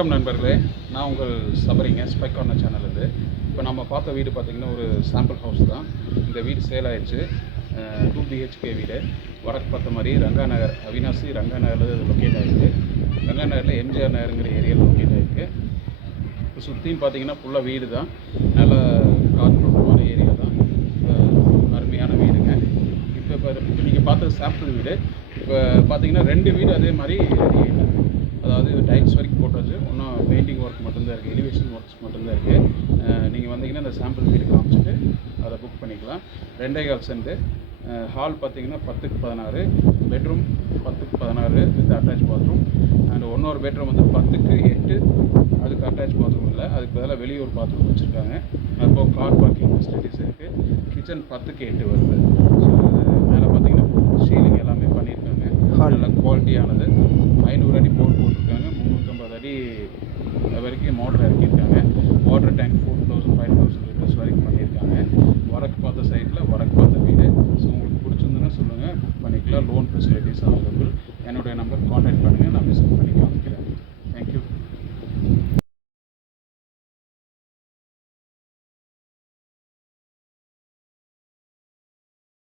வணக்கம் நண்பர்களே, நான் உங்கள் சபரிங்க ஸ்பெக் கார்னர் சேனல்லேருந்து. இப்போ நம்ம பார்த்த வீடு பார்த்திங்கன்னா ஒரு சாம்பிள் ஹவுஸ் தான். இந்த வீடு சேல் ஆயிடுச்சு. 2 BHK வீடு. வடக்கு பார்த்த மாதிரி ரங்கா நகர், அவினாசி ரங்கா நகரில் இது லொக்கேட் ஆகிருக்கு. ரங்கா நகரில் எம்ஜிஆர் நகருங்கிற ஏரியாவில் லொக்கேட் ஆகிருக்கு. இப்போ சுற்றியும் பார்த்திங்கன்னா ஃபுல்லாக வீடு தான். நல்ல காற்றோட்டமான ஏரியா தான். அருமையான வீடுங்க. இப்போ நீங்கள் பார்த்தது சாம்பிள் வீடு. இப்போ பார்த்தீங்கன்னா 2 வீடு அதே மாதிரி ரெடி. அதாவது டைல்ஸ் வரைக்கும் போட்டாச்சு. இன்னும் பெயிண்டிங் ஒர்க் மட்டும்தான் இருக்குது, எலிவேஷன் ஒர்க்ஸ் மட்டும்தான் இருக்குது. நீங்கள் வந்தீங்கன்னா இந்த சாம்பிள் வீடு காமிச்சிட்டு அதை புக் பண்ணிக்கலாம். 2.25 சென்ட். ஹால் பார்த்தீங்கன்னா 10க்கு 16, பெட்ரூம் 10க்கு 16 வித் அட்டாச் பாத்ரூம். அண்ட் இன்னொரு பெட்ரூம் வந்து 10க்கு 8, அதுக்கு அட்டாச் பாத்ரூம் இல்லை, அதுக்கு பதிலாக வெளியே ஒரு பாத்ரூம் வச்சுருக்காங்க. அப்போ கார் பார்க்கிங் ஃபெசிலிட்டிஸ் இருக்குது. கிச்சன் 10க்கு 8 வருது. ஸோ மேலே பார்த்தீங்கன்னா சீலிங் எல்லாமே பண்ணியிருக்காங்க. நல்ல குவாலிட்டியானது. 500 அடி போர் போட்டிருக்காங்க. 350 அடி வரைக்கும் மோட்டர் இறக்கியிருக்காங்க. வாட்டர் டேங்க் 4000-5000 லிட்டர்ஸ் வரைக்கும் பண்ணியிருக்காங்க. வடக்கு பார்த்த சைடில் வடக்கு பார்த்த வீடு. ஸோ உங்களுக்கு பிடிச்சிருந்துன்னா சொல்லுங்கள், புக் பண்ணிக்கலாம். Loan facilities available. என்னுடைய நம்பர் கான்டாக்ட் பண்ணுங்கள், நான் விசிட் பண்ணி காமிக்கிறேன்.